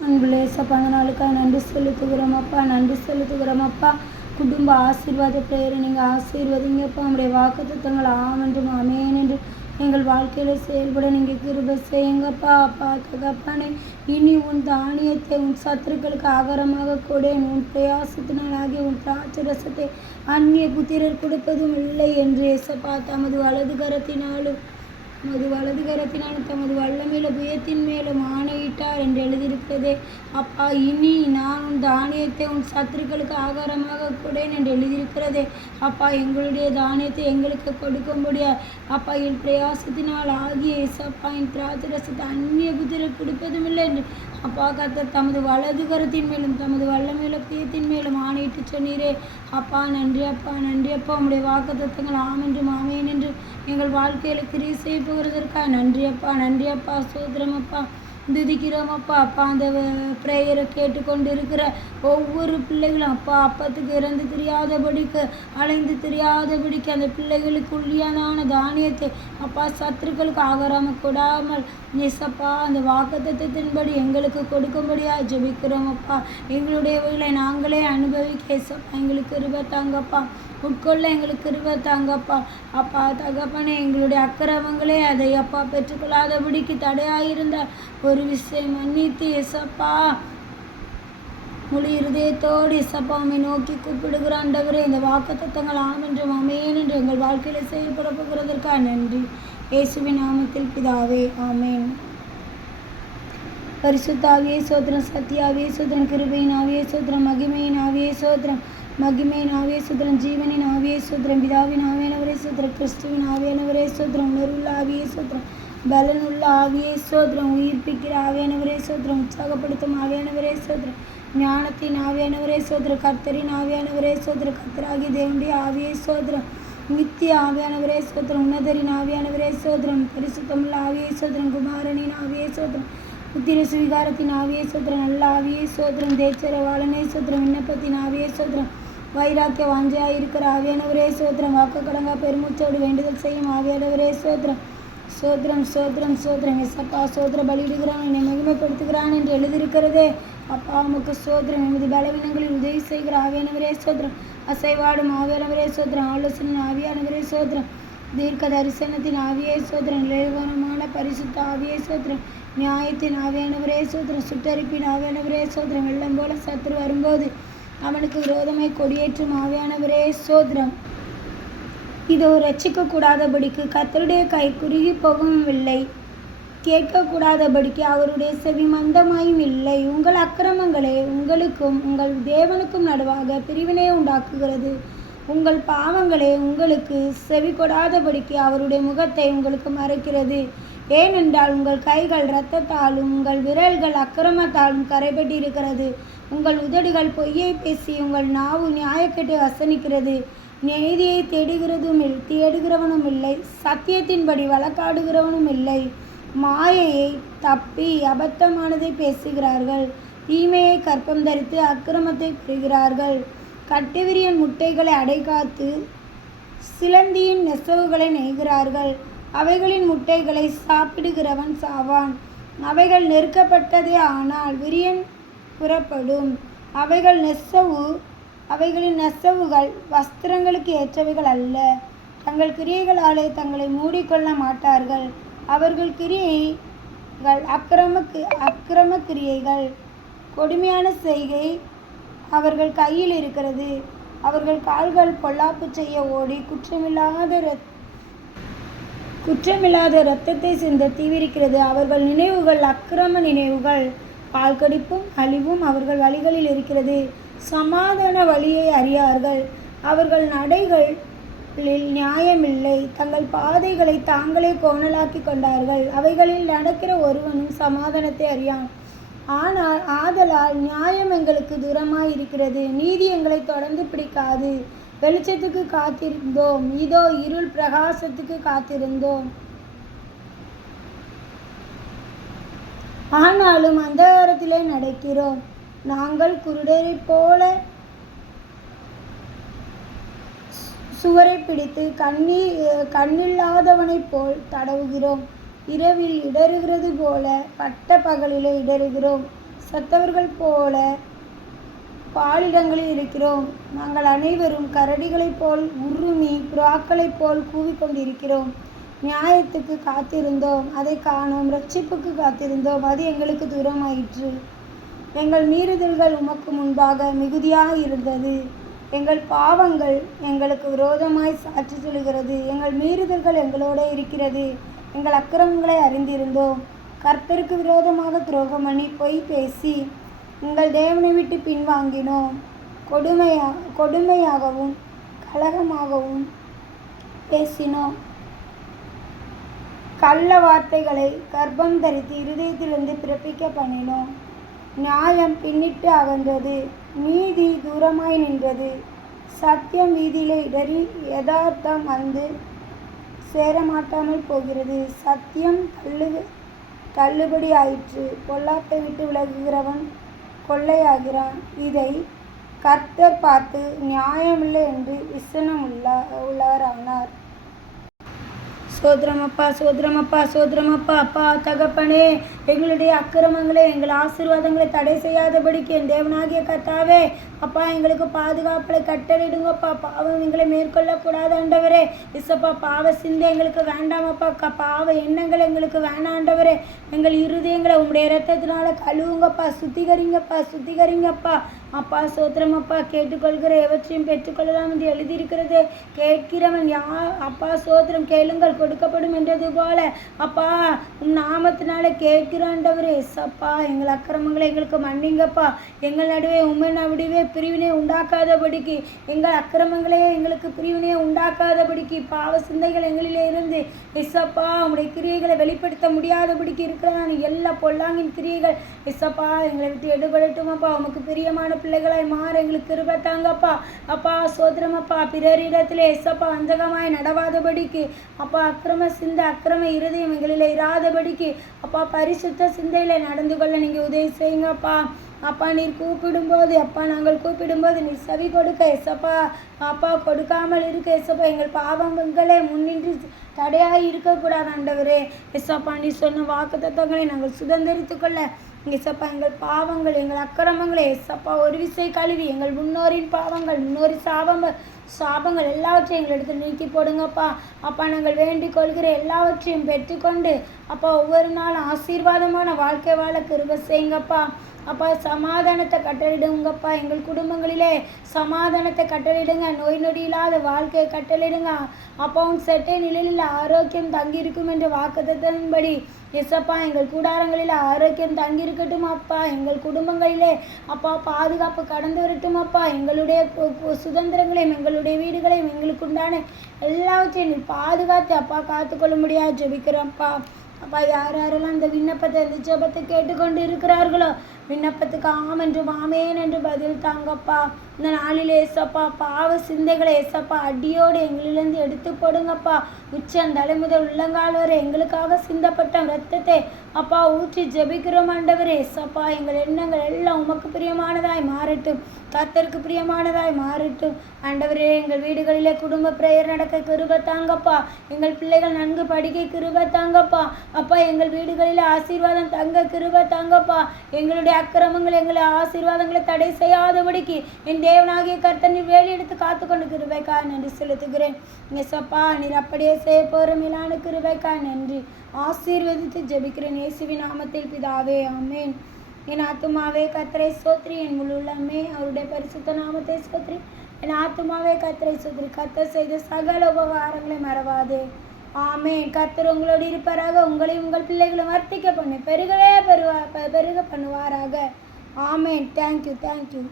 அன்புள்ள ஏசப்பா, அந்த நாளுக்காக நன்றி செலுத்துகிறோம் அப்பா, நன்றி செலுத்துகிறோம் அப்பா. குடும்ப ஆசீர்வாத பெயரை நீங்கள் ஆசீர்வதிங்கப்பா. உங்களுடைய வாக்குத்தத்தங்கள் ஆமென்றும் ஆமேன் என்று எங்கள் வாழ்க்கையில் செயல்பட நீங்கள் கிருபை செய்யுங்கப்பா. அப்பா தகப்பனே, இனி உன் தானியத்தை உன் சத்துருக்களுக்கு ஆகாரமாக கொடேன். உன் பிரயாசத்தினாலாகிய உன் திராட்சரசத்தை அந்நிய புத்திரர் கொடுப்பதும் இல்லை என்று ஏசப்பா தமது வலது கரத்தினாலும் தமது வல்லமையில புயத்தின் மேலும் ஆணையிட்டார் என்று எழுதியிருக்கிறதே. அப்பா, இனி நான் உன் தானியத்தை உன் சத்துருக்களுக்கு ஆகாரமாக கொடேன் என்று எழுதியிருக்கிறதே. அப்பா, எங்களுடைய தானியத்தை எங்களுக்கு கொடுக்கும்படியா அப்பா என் பிரயாசத்தினால் ஆகிய ஏசப்பா என் திராட்சரசத்தை அந்நிய புத்திரர் கொடுப்பதும் இல்லை என்று அப்பா கர்த்தர் தமது வலது கரத்தின் மேலும் தமது வல்லமையில புயத்தின் மேலும் ஆணையிட்டு சொன்னீரே. அப்பா நன்றி அப்பா, நன்றி அப்பா. உங்களுடைய வாக்குத்தத்தங்கள் ஆமென்றும் ஆமேன் என்று எங்கள் வாழ்க்கையில் கிரியை செய்ய போகிறதற்காக நன்றி அப்பா, நன்றி அப்பா. சோதரம் அப்பா, துதிக்கிறோம் அப்பா. அப்பா, அந்த ப்ரேயரை கேட்டுக்கொண்டு இருக்கிற ஒவ்வொரு பிள்ளைகளும் அப்பா அப்பத்துக்கு இறந்து தெரியாதபடிக்கு அலைந்து தெரியாதபடிக்கு அந்த பிள்ளைகளுக்கு உள்ளியான தானியத்தை அப்பா சத்துருக்களுக்கு ஆகாராம கொடாமல் ஏசப்பா அந்த வாக்குத்தத்தத்தின்படி எங்களுக்கு கொடுக்கும்படியா ஜெபிக்கிறோம் அப்பா. எங்களுடையவர்களை நாங்களே அனுபவிக்க ஏசப்பா எங்களுக்கு கிருபை தாங்கப்பா, உட்கொள்ள எங்களுக்கு கிருபை தாங்கப்பா. அப்பா தகப்பனே, எங்களுடைய அக்கிரமங்களே அதை அப்பா பெற்றுக்கொள்ளாதபடிக்கு தடையாயிருந்த ஒரு விஷயம் மன்னித்து ஏசப்பா முழு இருதயத்தோடு ஏசப்பா உம்மை நோக்கி கூப்பிடுகிற ஆண்டவரே, இந்த வாக்குத்தத்தங்கள் ஆமென்றும் ஆமேன் என்று எங்கள் வாழ்க்கையில் செயல்பட போகிறதற்காக நன்றி. இயேசுவின் நாமத்தில் பிதாவே, ஆமேன். பரிசுத்த ஆவியே சோத்திரம், சத்திய ஆவியே சோத்திரம், கிருபையின் ஆவியே சோத்திரம், மகிமையின் ஆவியே சோத்திரம், மகிமையின் ஆவியே சோத்திரம், ஜீவனின் ஆவியே சோத்திரம், பிதாவின் ஆவியானவரே சோத்திரம், கிறிஸ்துவின் ஆவியானவரே சோத்திரம், உணர்வுள்ள ஆவியே சோத்திரம், பலனுள்ள ஆவியே சோத்திரம், உயிர்ப்பிக்கிற ஆவியானவரே சோத்திரம், உற்சாகப்படுத்தும் ஆவியானவரே சோத்திரம், ஞானத்தின் ஆவியானவரே சோத்திரம், கர்த்தரின் ஆவியானவரே சோத்திரம், கர்த்தராகிய தேவனுடைய ஆவியே சோத்திரம், நித்திய ஆவியானவரே சோத்திரம், உன்னதரின் ஆவியானவரே சோத்திரம், பரிசுத்தமுள்ள ஆவியே சோத்திரம், குமாரனின் ஆவியே சோத்திரம், புத்திர சுவிகாரத்தின் ஆவியே சோத்திரம், நல்ல ஆவியே சோத்திரம், தேச்சரவாளனே சோத்திரம், விண்ணப்பத்தின் ஆவியே சோத்திரம், வைராக்கிய வாஞ்சையாக இருக்கிற ஆவியானவரே சோத்திரம், வாக்கு கடங்கா பெருமூச்சோடு வேண்டுதல் செய்யும் ஆவியானவரே சோத்திரம், சோத்திரம் சோத்திரம் சோத்திரம். எசப்பா சோத்திர பலியிடுகிறான், என்னை மகிமைப்படுத்துகிறான் என்று எழுதியிருக்கிறதே. அப்பா உமக்கு சோத்திரம். எமது பலவீனங்களில் உதவி செய்கிற ஆவியானவரே சோத்திரம், அசைவாடும் ஆவியானவரே சோத்திரம், ஆலோசனை ஆவியானவரே சோத்திரம், தீர்க்க தரிசனத்தின் ஆவியே சோத்திரம், நிலைவரமான பரிசுத்த ஆவியே சோத்திரம், நியாயத்தின் ஆவியானவரே சோத்திரம், சுட்டரிப்பின் ஆவியானவரே சோத்திரம், வெள்ளம் போல சத்துரு வரும்போது அவனுக்கு விரோதமாய் கொடியேற்றும் ஆவியானவரே சோத்திரம். இதோ ரட்சிக்கக்கூடாதபடிக்கு கர்த்தருடைய கை குறுகி போகவும் இல்லை, கேட்கக்கூடாதபடிக்கு அவருடைய செவி மந்தமாயும் இல்லை. உங்கள் அக்கிரமங்களே உங்களுக்கும் உங்கள் தேவனுக்கும் நடுவாக பிரிவினை உண்டாக்குகிறது. உங்கள் பாவங்களே உங்களுக்கு செவி கொடாதபடிக்கு அவருடைய முகத்தை உங்களுக்கு மறைக்கிறது. ஏனென்றால் உங்கள் கைகள் இரத்தத்தாலும் உங்கள் விரல்கள் அக்கிரமத்தாலும் கரைபட்டிருக்கிறது. உங்கள் உதடுகள் பொய்யை பேசி உங்கள் நாவு நியாயக்கேட்டை வசனிக்கிறது. நீதியை தேடுகிறவனும் இல்லை, சத்தியத்தின்படி வழக்காடுகிறவனும் இல்லை. மாயையை தப்பி அபத்தமானதை பேசுகிறார்கள், தீமையை கற்பம் தரித்து அக்கிரமத்தை புரிகிறார்கள். கட்டுவிரியன் முட்டைகளை அடைகாத்து சிலந்தியின் நெசவுகளை நெய்கிறார்கள். அவைகளின் முட்டைகளை சாப்பிடுகிறவன் சாவான். அவைகள் நெருக்கப்பட்டதே, ஆனால் விரியன் புறப்படும். அவைகளின் நெசவுகள் வஸ்திரங்களுக்கு ஏற்றவைகள் அல்ல. தங்கள் கிரியைகளாலே தங்களை மூடிக்கொள்ள மாட்டார்கள். அவர்கள் கிரியைகள் அக்கிரம கிரியைகள். கொடுமையான செய்கை அவர்கள் கையில் இருக்கிறது. அவர்கள் கால்கள் பொல்லாப்பு செய்ய ஓடி குற்றமில்லாத இரத்தத்தை சிந்த தீவிரிக்கிறது. அவர்கள் நினைவுகள் அக்கிரம நினைவுகள். பால்கடிப்பும் அழிவும் அவர்கள் வழிகளில் இருக்கிறது. சமாதான வழியை அறியார்கள். அவர்கள் நடைகளில் நியாயமில்லை. தங்கள் பாதைகளை தாங்களே கோணலாக்கி கொண்டார்கள். அவைகளில் நடக்கிற ஒருவனும் சமாதானத்தை அறியான். ஆதலால் நியாயம் எங்களுக்கு தூரமாய் இருக்கிறது, நீதி எங்களை தொடர்ந்து பிடிக்காது. வெளிச்சத்துக்கு காத்திருந்தோம், இதோ இருள் பிரகாசத்துக்கு காத்திருந்தோம். ஆனாலும் அந்தகாரத்திலே நடக்கிறோம். நாங்கள் குருடரை போல சுவரை பிடித்து கண்ணில்லாதவனைப் போல் தடவுகிறோம். இரவில் இடறுகிறது போல பட்ட பகலிலே இடறுகிறோம். செத்தவர்கள் போல பாலிடங்களில் இருக்கிறோம். நாங்கள் அனைவரும் கரடிகளைப் போல் உருமி புறாக்களைப் போல் கூவிக்கொண்டிருக்கிறோம். நியாயத்துக்கு காத்திருந்தோம், அதை காணோம். இரட்சிப்புக்கு காத்திருந்தோம், அது எங்களுக்கு தூரமாயிற்று. எங்கள் மீறுதல்கள் உமக்கு முன்பாக மிகுதியாக இருந்தது. எங்கள் பாவங்கள் எங்களுக்கு விரோதமாய் சாட்சி சொல்கிறது. எங்கள் மீறுதல்கள் எங்களோட இருக்கிறது. எங்கள் அக்கிரமங்களை அறிந்திருந்தோம். கர்த்தருக்கு விரோதமாக துரோகம் பண்ணி பொய் பேசி எங்கள் தேவனை விட்டு பின்வாங்கினோம். கொடுமையாகவும் கலகமாகவும் பேசினோம். கள்ள வார்த்தைகளை கர்ப்பம் தரித்து இருதயத்திலிருந்து பிறப்பிக்க பண்ணினோம். நியாயம் பின்னிட்டு அகன்றது, நீதி தூரமாய் நின்றது. சத்தியம் வீதியிலே இடறி யதார்த்தம் வந்து சேரமாட்டாமல் போகிறது. சத்தியம் தள்ளுபடி ஆயிற்று. பொல்லாப்பை விட்டு விலகுகிறவன் கொள்ளையாகிறான். இதை கர்த்தர் பார்த்து நியாயமில்லை என்று விசனம் உள்ளவரானார். சோதரமப்பா சோதரமப்பா சோதரமப்பா. அப்பா தகப்பனே, எங்களுடைய அக்கிரமங்களை எங்கள் ஆசீர்வாதங்களை தடை செய்யாதபடிக்கு என் தேவனாகிய கர்த்தாவே அப்பா எங்களுக்கு பாதுகாப்பை கட்டளையிடுங்கப்பா. பாவம் எங்களை மேற்கொள்ளக்கூடாது ஆண்டவரே. இசப்பா பாவ சிந்தை எங்களுக்கு வேண்டாமப்பா. பாவ எண்ணங்கள் எங்களுக்கு வேண்டாம் ஆண்டவரே. எங்கள் இருதயங்களை உங்களுடைய இரத்தத்தினால கழுவுங்கப்பா, சுத்திகரிங்கப்பா. அப்பா சோத்திரமப்பா. கேட்டுக்கொள்கிற எவற்றையும் பெற்றுக்கொள்ளலாம் என்று எழுதியிருக்கிறது. கேட்கிறவன் அப்பா சோத்திரம், கேளுங்கள் கொடுக்கப்படும் என்றது போல அப்பா உம் நாமத்தினால கேட்கிறாண்டவரே. எஸ்ஸப்பா எங்கள் அக்கிரமங்களை எங்களுக்கு மன்னிங்கப்பா. எங்கள் நடுவே உண்மை நடுவே பிரிவினை உண்டாக்காதபடிக்கு, எங்கள் அக்கிரமங்களே எங்களுக்கு பிரிவினை உண்டாக்காதபடிக்கு, பாவ சிந்தைகள் எங்களிலே இருந்து எஸ்ஸப்பா உங்களுடைய கிரியைகளை வெளிப்படுத்த முடியாதபடிக்கு இருக்கிறான் எல்லா பொல்லாங்கின் கிரியைகள் எஸ்ஸப்பா எங்களை விட்டு எடுபடட்டுமப்பா. உமக்கு பிரியமான பிள்ளைகளாய் மாற எங்களுக்கு கிருபை தாங்கப்பா. அப்பா சோதரமப்பா. பிறரிடத்திலே எஸ்ஸப்பா வஞ்சகமாய் நடவாதபடிக்கு அப்பா அக்கிரம இருதயம் எங்களில் இராதபடிக்கு அப்பா பரிசுத்த சிந்தையில நடந்து கொள்ள நீங்க உதவி செய்யுங்கப்பா. அப்பா நீர் கூப்பிடும்போது அப்பா நாங்கள் கூப்பிடும்போது நீர் செவி கொடுக்க எஸ்ஸப்பா அப்பா கொடுக்காமல் இருக்க எஸ்ஸப்பா எங்கள் பாவங்களே முன்னின்று தடையாக இருக்கக்கூடாது ஆண்டவரே. எஸ்ஸப்பா நீ சொன்ன வாக்குத்தத்தங்களை நாங்கள் சுதந்திரித்து கொள்ள எஸ்ஸப்பா எங்கள் பாவங்கள் எங்கள் அக்கிரமங்களை எஸ்ஸப்பா ஒரு விசை கழுவி எங்கள் முன்னோரின் பாவங்கள் முன்னோரின் சாபங்கள் எல்லாவற்றையும் எங்களிடத்தில் நீக்கி போடுங்கப்பா. அப்பா நாங்கள் வேண்டிக் கொள்கிற எல்லாவற்றையும் பெற்றுக்கொண்டு அப்பா ஒவ்வொரு நாளும் ஆசீர்வாதமான வாழ்க்கை வாழ கிருபை செய்யுங்கப்பா. அப்பா சமாதானத்தை கட்டளிடுங்கப்பா. எங்கள் குடும்பங்களிலே சமாதானத்தை கட்டளிடுங்க. நோய் நொடி இல்லாத வாழ்க்கையை கட்டளிடுங்க. அப்பா உன் செட்டை நிலையில் ஆரோக்கியம் தங்கியிருக்கும் என்ற வாக்குத்தத்தின்படி எஸ்ஸப்பா எங்கள் கூடாரங்களில் ஆரோக்கியம் தங்கியிருக்கட்டும் அப்பா. எங்கள் குடும்பங்களிலே அப்பா பாதுகாப்பு கடந்து வரட்டும் அப்பா. எங்களுடைய சுதந்திரங்களையும் எங்களுடைய வீடுகளையும் எங்களுக்கு உண்டான எல்லாவற்றையும் பாதுகாத்து அப்பா காத்துக்கொள்ள முடியாது ஜெபிக்கிறோம்ப்பா. அப்பா யாரெல்லாம் இந்த விண்ணப்பத்தை இந்த ஜெபத்தை கேட்டுக்கொண்டு இருக்கிறார்களோ விண்ணப்பத்துக்கு ஆம் என்றும் ஆமேன் என்று பதில் தாங்கப்பா. இந்த நாளிலே ஏசப்பா பாவ சிந்தைகளை ஏசப்பா அடியோடு எங்களிலிருந்து எடுத்து போடுங்கப்பா. உச்சந்தலை முதல் உள்ளங்கால் வரை எங்களுக்காக சிந்தப்பட்ட இரத்தத்தை அப்பா ஊற்றி ஜெபிக்கிறோம் ஆண்டவரே. ஏசப்பா எங்கள் எண்ணங்கள் எல்லாம் உமக்கு பிரியமானதாய் மாறட்டும், கர்த்தருக்கு பிரியமானதாய் மாறட்டும் ஆண்டவரே. எங்கள் வீடுகளிலே குடும்ப பிரேயர் நடக்க கிருபை தாங்கப்பா. எங்கள் பிள்ளைகள் நன்கு படிக்க கிருபை தாங்கப்பா. அப்பா எங்கள் வீடுகளில் ஆசீர்வாதம் தங்க கிருபை தாங்கப்பா. எங்களுடைய அக்கிரமங்கள் எங்களை ஆசீர்வாதங்களை தடை செய்யாதபடிக்கு என் தேவனாகிய கர்த்தர் நீர் வேலி எடுத்து காத்துக்கொண்டு கிருபைக்காய் நன்றி செலுத்துகிறேன். எஸ்ஸப்பா நீர் அப்படியே செய்ய போகிற மேலான கிருபைக்காய் நன்றி. ஆசீர்வதித்து ஜெபிக்கிறேன் இயேசுவின் நாமத்தில் பிதாவே, ஆமேன். என் ஆத்துமாவே கர்த்தரை ஸ்தோத்திரி, என் முழு உள்ளமே அவருடைய பரிசுத்த நாமத்தை ஸ்தோத்திரி. என் ஆத்துமாவே கர்த்தரை ஸ்தோத்திரி, கர்த்தர் செய்த சகல உபகாரங்களை மறவாதே. ஆமேன். கர்த்தர் உங்களோடு இருப்பாராக, உங்களையும் உங்கள் பிள்ளைகளும் வர்த்திக்க பண்ணி பெருக பண்ணுவாராக. ஆமேன். தேங்க்யூ.